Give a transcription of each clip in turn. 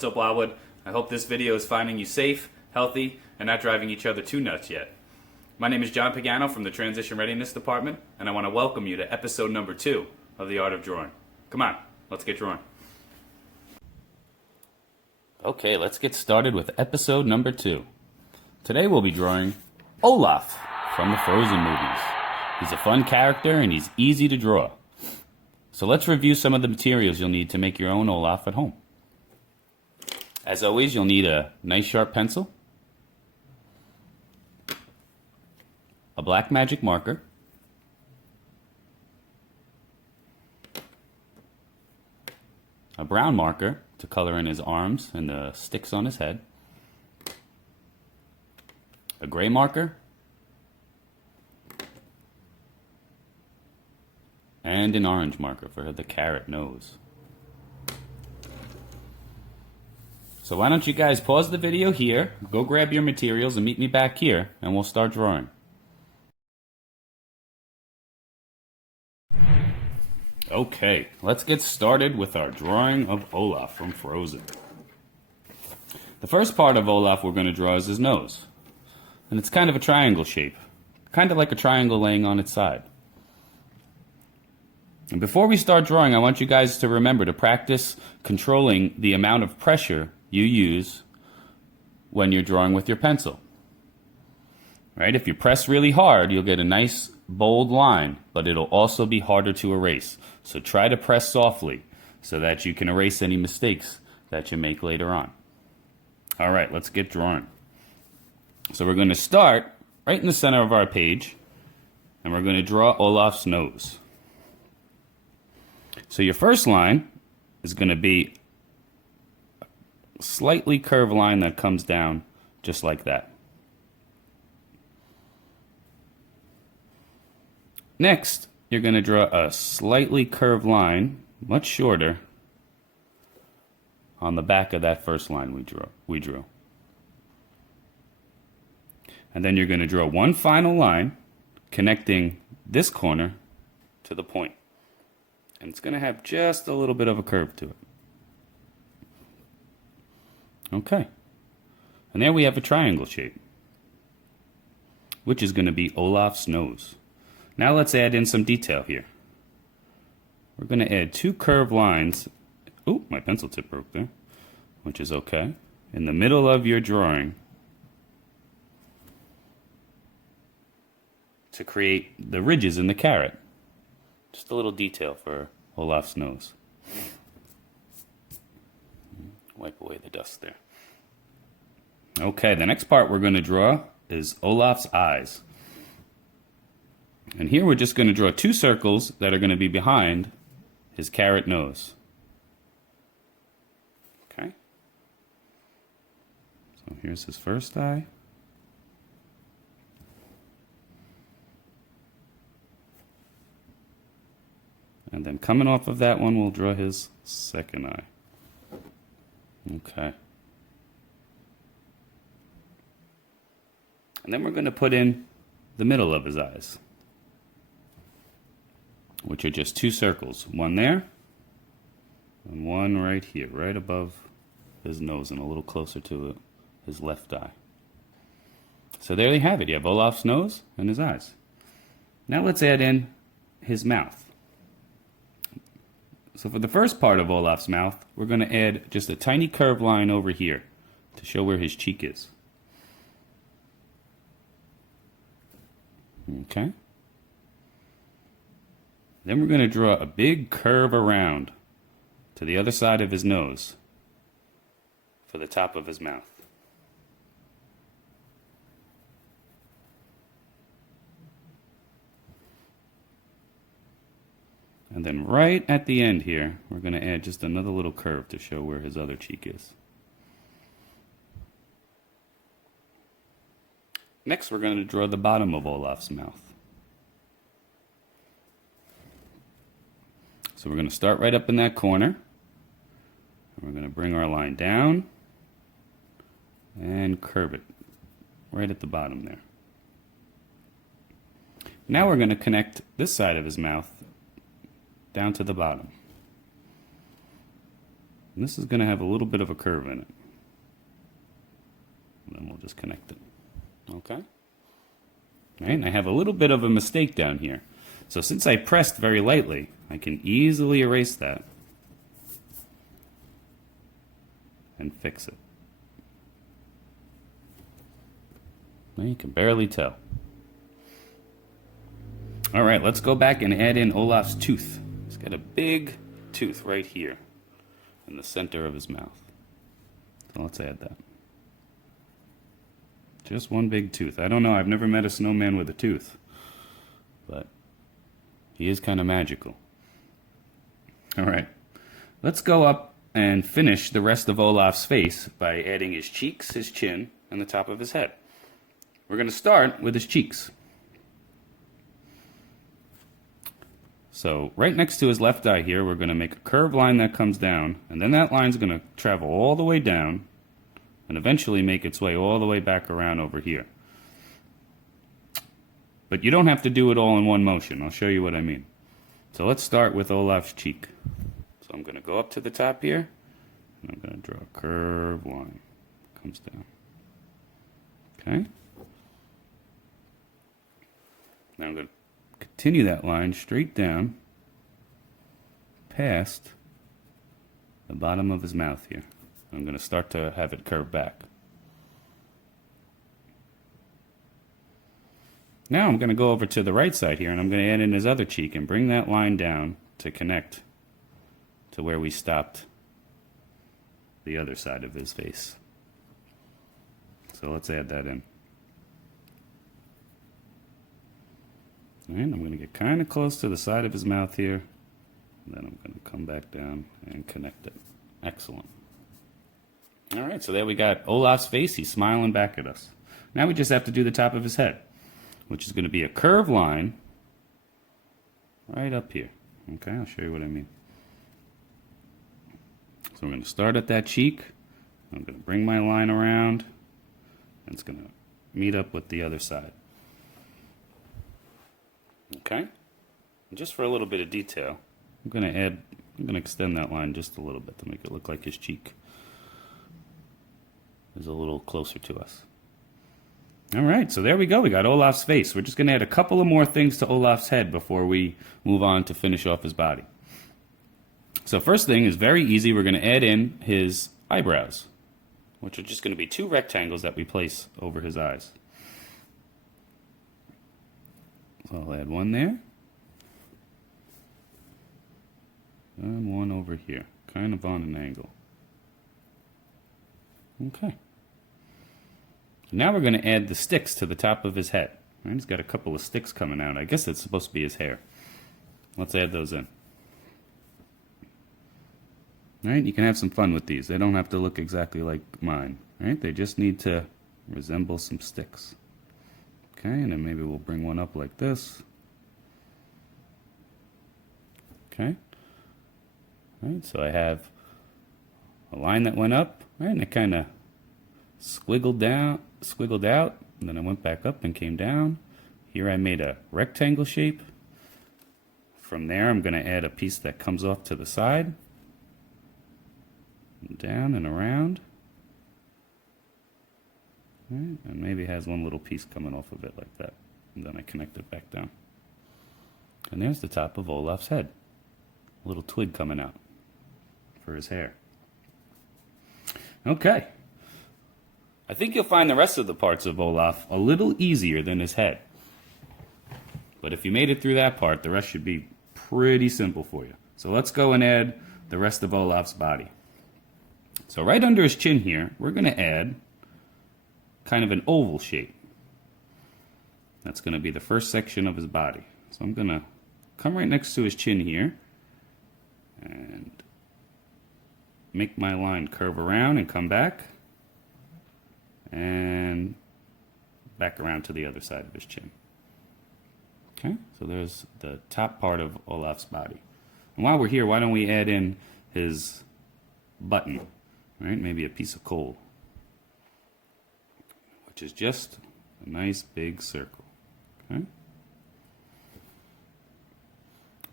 What's up, Wildwood? I hope this video is finding you safe, healthy, and not driving each other too nuts yet. My name is John Pagano from the Transition Readiness Department, and I want to welcome you to episode number 2 of The Art of Drawing. Come on, let's get drawing. Okay, let's get started with episode number 2. Today we'll be drawing Olaf from the Frozen movies. He's a fun character and he's easy to draw. So let's review some of the materials you'll need to make your own Olaf at home. As always, you'll need a nice sharp pencil, a black magic marker, a brown marker to color in his arms and the sticks on his head, a gray marker, and an orange marker for the carrot nose. So why don't you guys pause the video here, go grab your materials and meet me back here, and we'll start drawing. Okay, let's get started with our drawing of Olaf from Frozen. The first part of Olaf we're going to draw is his nose. And it's kind of a triangle shape, kind of like a triangle laying on its side. And before we start drawing, I want you guys to remember to practice controlling the amount of pressure you use when you're drawing with your pencil. Right? If you press really hard, you'll get a nice bold line, but it'll also be harder to erase. So try to press softly so that you can erase any mistakes that you make later on. All right, let's get drawing. So we're going to start right in the center of our page, and we're going to draw Olaf's nose. So your first line is going to be a slightly curved line that comes down just like that. Next, you're going to draw a slightly curved line, much shorter, on the back of that first line we drew. And then you're going to draw one final line connecting this corner to the point. And it's going to have just a little bit of a curve to it. Okay. And there we have a triangle shape, which is going to be Olaf's nose. Now let's add in some detail here. We're going to add 2 curved lines. Ooh, my pencil tip broke there, which is okay. In the middle of your drawing to create the ridges in the carrot. Just a little detail for Olaf's nose. Wipe away the dust there. Okay, the next part we're going to draw is Olaf's eyes. And here we're just going to draw 2 circles that are going to be behind his carrot nose. Okay. So here's his first eye. And then coming off of that one, we'll draw his second eye. Okay. And then we're going to put in the middle of his eyes, which are just 2 circles. One there, and one right here, right above his nose and a little closer to his left eye. So there you have it. You have Olaf's nose and his eyes. Now let's add in his mouth. So for the first part of Olaf's mouth, we're going to add just a tiny curved line over here to show where his cheek is. Okay. Then we're going to draw a big curve around to the other side of his nose for the top of his mouth. And then right at the end here, we're going to add just another little curve to show where his other cheek is. Next, we're going to draw the bottom of Olaf's mouth. So we're going to start right up in that corner. And we're going to bring our line down and curve it right at the bottom there. Now we're going to connect this side of his mouth down to the bottom. And this is going to have a little bit of a curve in it. And then we'll just connect it. Okay? All right, and I have a little bit of a mistake down here. So since I pressed very lightly, I can easily erase that and fix it. Now you can barely tell. All right, let's go back and add in Olaf's tooth. He's got a big tooth right here in the center of his mouth. So let's add that. Just one big tooth. I don't know, I've never met a snowman with a tooth, but he is kind of magical. All right, let's go up and finish the rest of Olaf's face by adding his cheeks, his chin, and the top of his head. We're going to start with his cheeks. So right next to his left eye here, we're going to make a curved line that comes down, and then that line's going to travel all the way down and eventually make its way all the way back around over here. But you don't have to do it all in one motion. I'll show you what I mean. So let's start with Olaf's cheek. So I'm going to go up to the top here, and I'm going to draw a curved line. Comes down. Okay? Now I'm going to continue that line straight down past the bottom of his mouth here. I'm going to start to have it curve back. Now I'm going to go over to the right side here and I'm going to add in his other cheek and bring that line down to connect to where we stopped the other side of his face. So let's add that in. And I'm going to get kind of close to the side of his mouth here. And then I'm going to come back down and connect it. Excellent. All right, so there we got Olaf's face. He's smiling back at us. Now we just have to do the top of his head, which is going to be a curved line right up here. Okay, I'll show you what I mean. So we're going to start at that cheek. I'm going to bring my line around. And it's going to meet up with the other side. Okay, and just for a little bit of detail, I'm going to extend that line just a little bit to make it look like his cheek is a little closer to us. All right, so there we go. We got Olaf's face. We're just going to add a couple of more things to Olaf's head before we move on to finish off his body. So first thing is very easy. We're going to add in his eyebrows, which are just going to be two rectangles that we place over his eyes. So I'll add one there, and one over here, kind of on an angle. Okay. Now we're going to add the sticks to the top of his head. Right, he's got a couple of sticks coming out. I guess it's supposed to be his hair. Let's add those in. All right, you can have some fun with these. They don't have to look exactly like mine. Right? They just need to resemble some sticks. Okay, and then maybe we'll bring one up like this. Okay. All right, so I have a line that went up, right, and it kind of squiggled out, and then I went back up and came down. Here I made a rectangle shape. From there I'm going to add a piece that comes off to the side, and down and around. Right, and maybe has one little piece coming off of it like that. And then I connect it back down. And there's the top of Olaf's head. A little twig coming out for his hair. Okay. I think you'll find the rest of the parts of Olaf a little easier than his head. But if you made it through that part, the rest should be pretty simple for you. So let's go and add the rest of Olaf's body. So right under his chin here, we're going to add kind of an oval shape. That's going to be the first section of his body. So I'm going to come right next to his chin here and make my line curve around and come back and back around to the other side of his chin. Okay, so there's the top part of Olaf's body. And while we're here, why don't we add in his button, right? Maybe a piece of coal, which is just a nice big circle. Okay.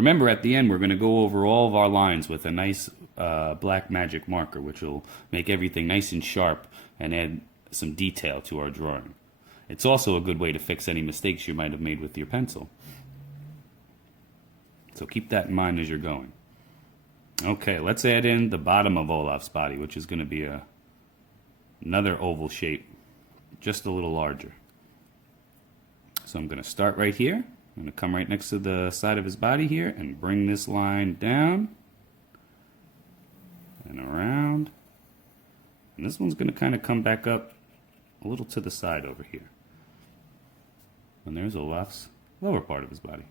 Remember, at the end, we're going to go over all of our lines with a nice black magic marker, which will make everything nice and sharp and add some detail to our drawing. It's also a good way to fix any mistakes you might have made with your pencil. So keep that in mind as you're going. Okay, let's add in the bottom of Olaf's body, which is going to be another oval shape, just a little larger. So I'm going to start right here. I'm going to come right next to the side of his body here and bring this line down and around. And this one's going to kind of come back up a little to the side over here. And there's Olaf's lower part of his body.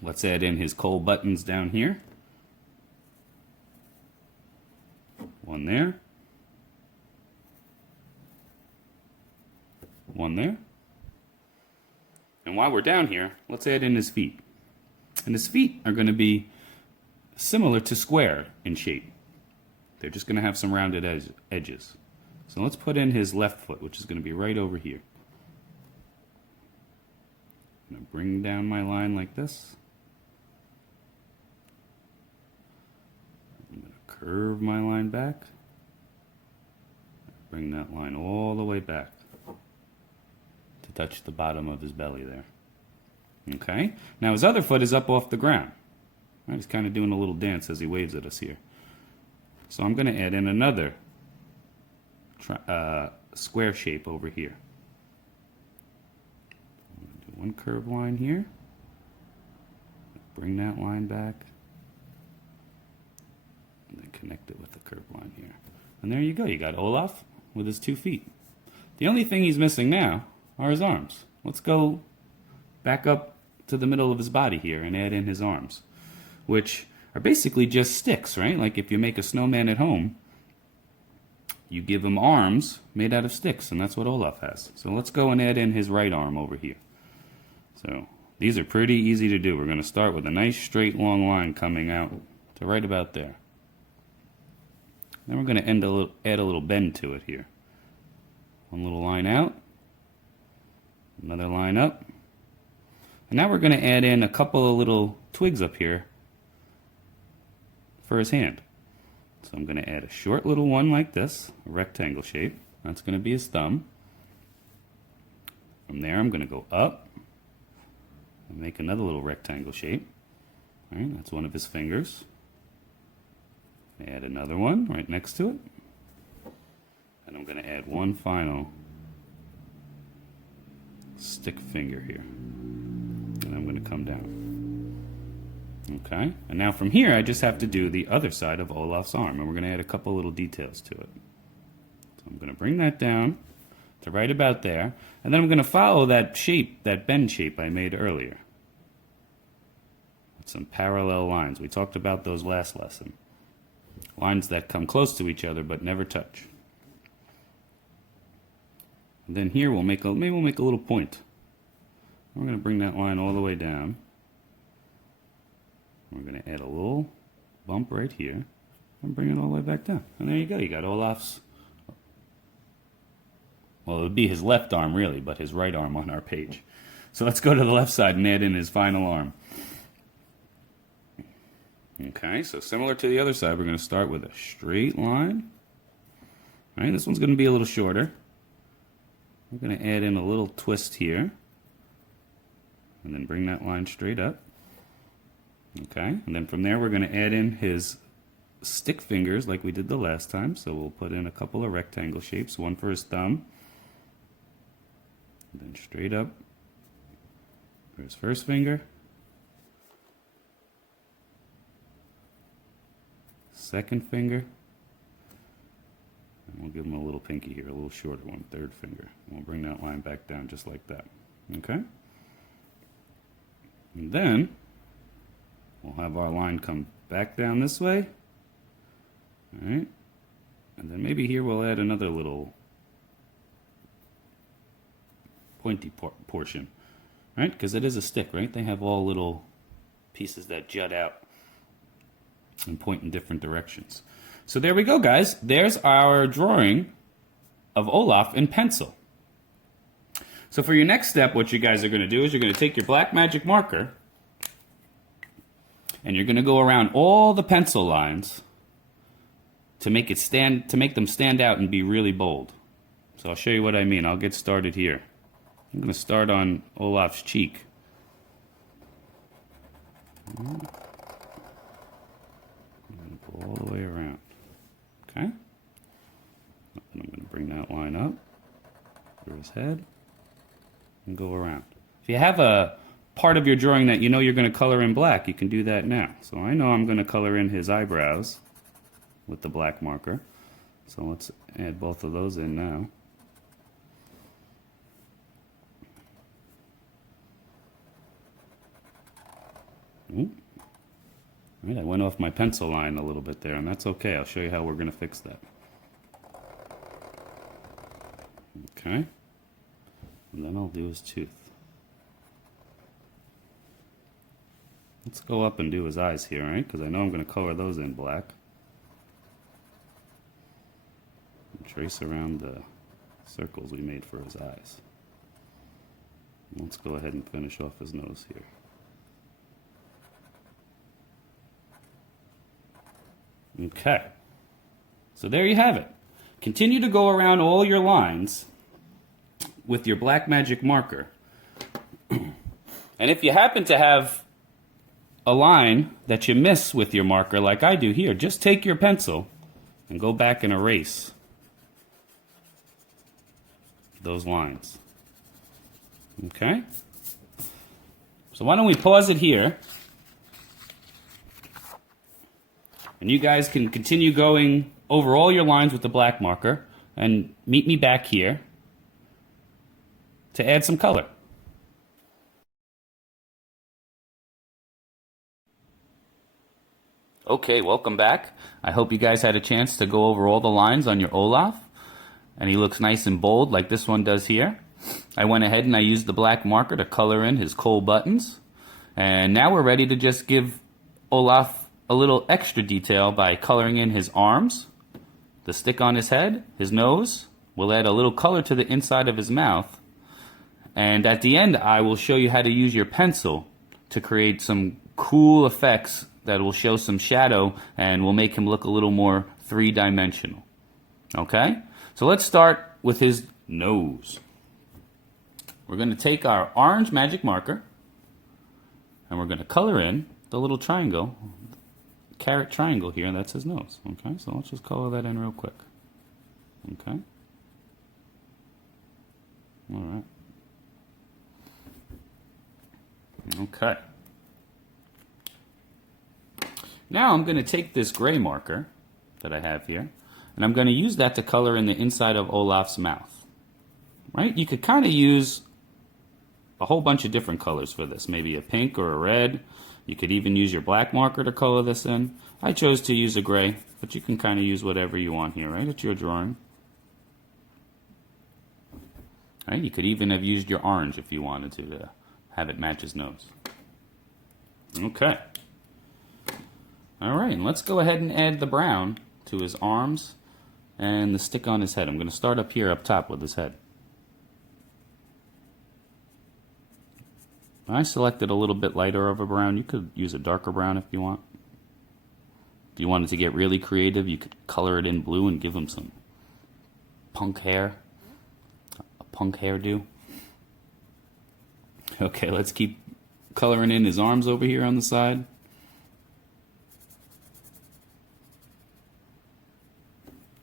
Let's add in his coal buttons down here. One there. One there. And while we're down here, let's add in his feet. And his feet are going to be similar to square in shape. They're just going to have some rounded edges. So let's put in his left foot, which is going to be right over here. I'm going to bring down my line like this. I'm going to curve my line back. Bring that line all the way back to touch the bottom of his belly there. Okay? Now his other foot is up off the ground. Right, he's kind of doing a little dance as he waves at us here. So I'm going to add in another square shape over here. I'm going to do one curved line here. Bring that line back. And then connect it with the curved line here. And there you go. You got Olaf with his 2 feet. The only thing he's missing now are his arms. Let's go back up to the middle of his body here and add in his arms, which are basically just sticks, right? Like if you make a snowman at home, you give him arms made out of sticks, and that's what Olaf has. So let's go and add in his right arm over here. So these are pretty easy to do. We're going to start with a nice straight long line coming out to right about there. Then we're going to add a little bend to it here. One little line out, another line up. And now we're going to add in a couple of little twigs up here for his hand. So I'm going to add a short little one like this, a rectangle shape. That's going to be his thumb. From there I'm going to go up and make another little rectangle shape. All right, that's one of his fingers. Add another one right next to it. And I'm going to add one final stick finger here. And I'm going to come down. Okay, and now from here I just have to do the other side of Olaf's arm, and we're going to add a couple little details to it. So I'm going to bring that down to right about there, and then I'm going to follow that shape, that bend shape I made earlier. With some parallel lines. We talked about those last lesson. Lines that come close to each other but never touch. And then here maybe we'll make a little point. We're going to bring that line all the way down. We're going to add a little bump right here and bring it all the way back down. And there you go. You got Olaf's, well, it would be his left arm really, but his right arm on our page. So let's go to the left side and add in his final arm. Okay, so similar to the other side, we're going to start with a straight line. All right, this one's going to be a little shorter. We're going to add in a little twist here. And then bring that line straight up. Okay, and then from there we're going to add in his stick fingers like we did the last time. So we'll put in a couple of rectangle shapes, one for his thumb. And then straight up for his first finger. Second finger. And we'll give him a little pinky here, a little shorter one, third finger. And we'll bring that line back down just like that. Okay? And then we'll have our line come back down this way. All right? And then maybe here we'll add another little pointy portion. Right? Because it is a stick, right? They have all little pieces that jut out and point in different directions. So there we go, guys. There's our drawing of Olaf in pencil. So for your next step, what you guys are going to do is you're going to take your black magic marker And you're going to go around all the pencil lines to make them stand out and be really bold. So I'll show you what I mean. I'll get started here. I'm going to start on Olaf's cheek. I'm going to go all the way around. Okay? And I'm going to bring that line up for his head and go around. If you have a part of your drawing that you know you're going to color in black, you can do that now. So I know I'm going to color in his eyebrows with the black marker. So let's add both of those in now. Ooh. Right, I went off my pencil line a little bit there, and that's okay. I'll show you how we're going to fix that. Okay. And then I'll do his tooth. Let's go up and do his eyes here, right? Because I know I'm going to color those in black. And trace around the circles we made for his eyes. Let's go ahead and finish off his nose here. Okay, so there you have it. Continue to go around all your lines with your black magic marker. And if you happen to have a line that you miss with your marker like I do here, just take your pencil and go back and erase those lines. Okay? So why don't we pause it here? And you guys can continue going over all your lines with the black marker and meet me back here to add some color. Okay, welcome back. I hope you guys had a chance to go over all the lines on your Olaf. And he looks nice and bold like this one does here. I went ahead and I used the black marker to color in his coal buttons. And now we're ready to just give Olaf a little extra detail by coloring in his arms, the stick on his head, his nose. We'll add a little color to the inside of his mouth. And at the end, I will show you how to use your pencil to create some cool effects that will show some shadow and will make him look a little more three-dimensional. Okay? So let's start with his nose. We're going to take our orange magic marker and we're going to color in the little triangle, carrot triangle here, and that's his nose. Okay, so let's just color that in real quick. Okay. All right. Okay. Now I'm going to take this gray marker that I have here, and I'm going to use that to color in the inside of Olaf's mouth. Right? You could kind of use a whole bunch of different colors for this, maybe a pink or a red. You could even use your black marker to color this in. I chose to use a gray, but you can kind of use whatever you want here, right? It's your drawing. Right? You could even have used your orange if you wanted to have it match his nose. Okay. All right, and let's go ahead and add the brown to his arms and the stick on his head. I'm going to start up here up top with his head. I selected a little bit lighter of a brown. You could use a darker brown if you want. If you wanted to get really creative, you could color it in blue and give him some punk hair, a punk hairdo. Okay, let's keep coloring in his arms over here on the side.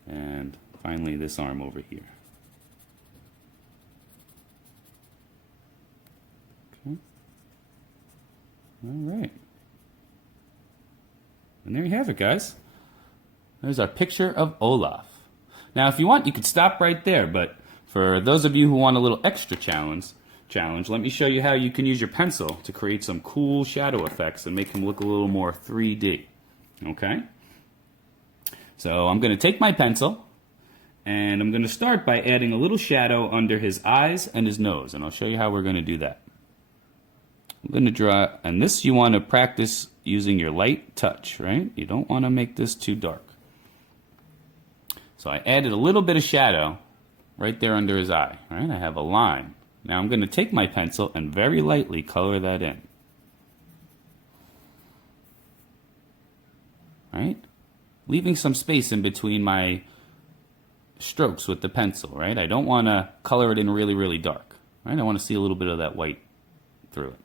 And finally this arm over here. Okay. All right. And there you have it, guys. There's our picture of Olaf. Now, if you want, you could stop right there, but for those of you who want a little extra challenge, let me show you how you can use your pencil to create some cool shadow effects and make him look a little more 3D. Okay? So I'm going to take my pencil, and I'm going to start by adding a little shadow under his eyes and his nose, and I'll show you how we're going to do that. I'm going to draw, and this you want to practice using your light touch, right? You don't want to make this too dark. So I added a little bit of shadow right there under his eye, right? I have a line. Now I'm going to take my pencil and very lightly color that in. right? Leaving some space in between my strokes with the pencil, right? I don't want to color it in really, really dark, right? I want to see a little bit of that white through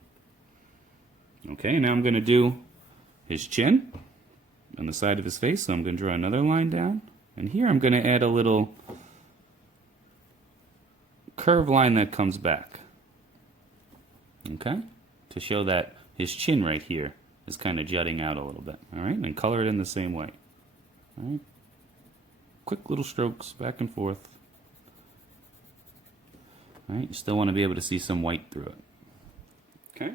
it. Okay, now I'm going to do his chin on the side of his face, so I'm going to draw another line down. And here I'm going to add a little curved line that comes back, okay? To show that his chin right here is kind of jutting out a little bit, all right? And color it in the same way, all right? Quick little strokes back and forth. All right, you still want to be able to see some white through it. Okay,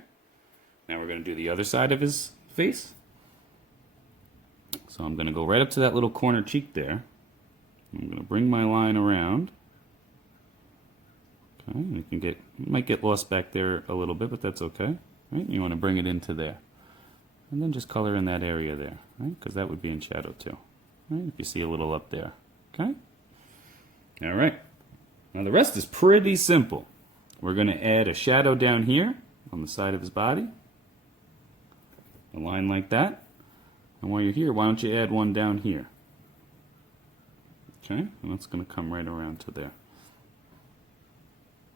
now we're going to do the other side of his face. So I'm going to go right up to that little corner cheek there. I'm going to bring my line around. Okay, it might get lost back there a little bit, but that's okay. Right? You want to bring it into there. And then just color in that area there, right? Because that would be in shadow too. Right? If you see a little up there. Okay? All right. Now the rest is pretty simple. We're going to add a shadow down here on the side of his body. A line like that. And while you're here, why don't you add one down here? Okay? And that's going to come right around to there.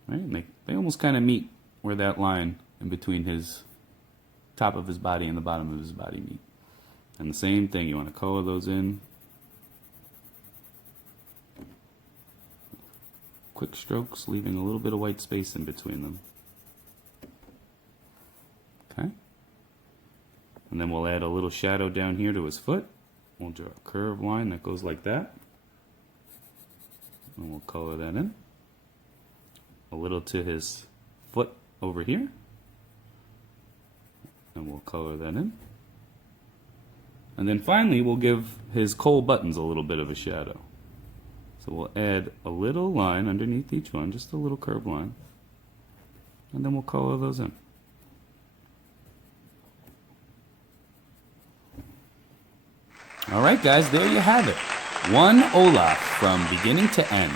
Right? And they almost kind of meet where that line in between his top of his body and the bottom of his body meet. And the same thing, you want to color those in. Quick strokes, leaving a little bit of white space in between them. Okay? And then we'll add a little shadow down here to his foot. We'll draw a curved line that goes like that. And we'll color that in. A little to his foot over here. And we'll color that in. And then finally we'll give his coal buttons a little bit of a shadow. So we'll add a little line underneath each one, just a little curved line. And then we'll color those in. Alright guys, there you have it. One Olaf from beginning to end.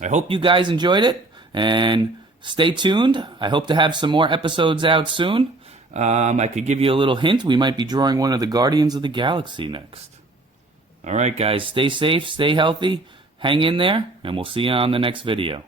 I hope you guys enjoyed it, and stay tuned. I hope to have some more episodes out soon. I could give you a little hint. We might be drawing one of the Guardians of the Galaxy next. Alright guys, stay safe, stay healthy, hang in there, and we'll see you on the next video.